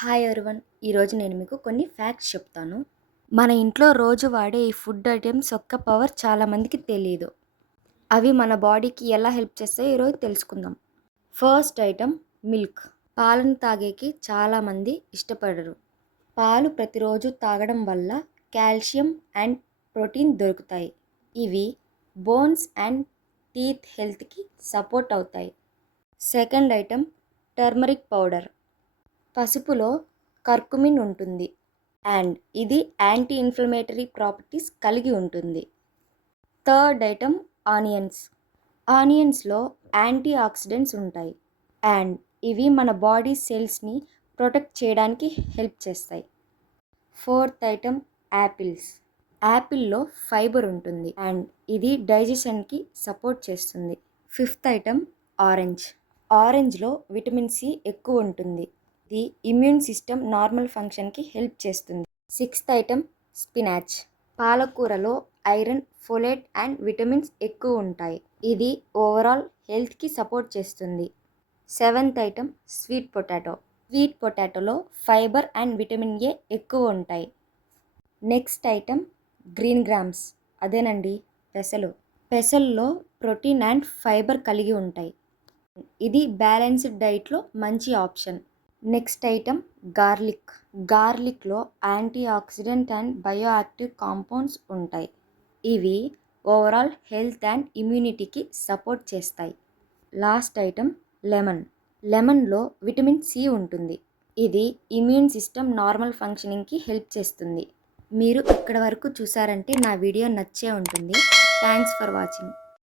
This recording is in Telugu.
Hi everyone. ఈరోజు నేను మీకు కొన్ని ఫ్యాక్ట్స్ చెప్తాను. మన ఇంట్లో రోజు వాడే ఈ ఫుడ్ ఐటమ్స్ యొక్క పవర్ చాలామందికి తెలియదు. అవి మన బాడీకి ఎలా హెల్ప్ చేస్తాయో ఈరోజు తెలుసుకుందాం. First item milk. పాలను తాగేకి చాలామంది ఇష్టపడరు. పాలు ప్రతిరోజు తాగడం వల్ల కాల్షియం అండ్ ప్రోటీన్ దొరుకుతాయి. ఇవి బోన్స్ అండ్ టీత్ హెల్త్కి సపోర్ట్ అవుతాయి. Second item turmeric powder. పసుపులో కర్కుమిన్ ఉంటుంది అండ్ ఇది యాంటీ ఇన్ఫ్లమేటరీ ప్రాపర్టీస్ కలిగి ఉంటుంది. Third item onions. ఆనియన్స్లో యాంటీ ఆక్సిడెంట్స్ ఉంటాయి అండ్ ఇవి మన బాడీ సెల్స్ని ప్రొటెక్ట్ చేయడానికి హెల్ప్ చేస్తాయి. Fourth item apples. యాపిల్లో ఫైబర్ ఉంటుంది అండ్ ఇది డైజెషన్కి సపోర్ట్ చేస్తుంది. Fifth item orange. ఆరెంజ్లో విటమిన్ సి ఎక్కువ ఉంటుంది. ఇది ఇమ్యూన్ సిస్టమ్ నార్మల్ ఫంక్షన్కి హెల్ప్ చేస్తుంది. Sixth item spinach. పాలకూరలో ఐరన్, ఫోలేట్ అండ్ విటమిన్స్ ఎక్కువ ఉంటాయి. ఇది ఓవరాల్ హెల్త్కి సపోర్ట్ చేస్తుంది. Seventh item sweet potato. Sweet పొటాటోలో ఫైబర్ అండ్ విటమిన్ ఏ ఎక్కువ ఉంటాయి. Next item green grams. అదేనండి పెసలు. పెసల్లో ప్రోటీన్ అండ్ ఫైబర్ కలిగి ఉంటాయి. ఇది బ్యాలెన్స్డ్ డైట్లో మంచి ఆప్షన్. Next item garlic. గార్లిక్లో antioxidant and bioactive compounds ఉంటాయి. ఇవి ఓవరాల్ హెల్త్ అండ్ ఇమ్యూనిటీకి సపోర్ట్ చేస్తాయి. Last item lemon. లెమన్లో విటమిన్ సి ఉంటుంది. ఇది ఇమ్యూన్ సిస్టమ్ నార్మల్ ఫంక్షనింగ్కి హెల్ప్ చేస్తుంది. మీరు ఇక్కడ వరకు చూసారంటే నా వీడియో నచ్చే ఉంటుంది. Thanks for watching.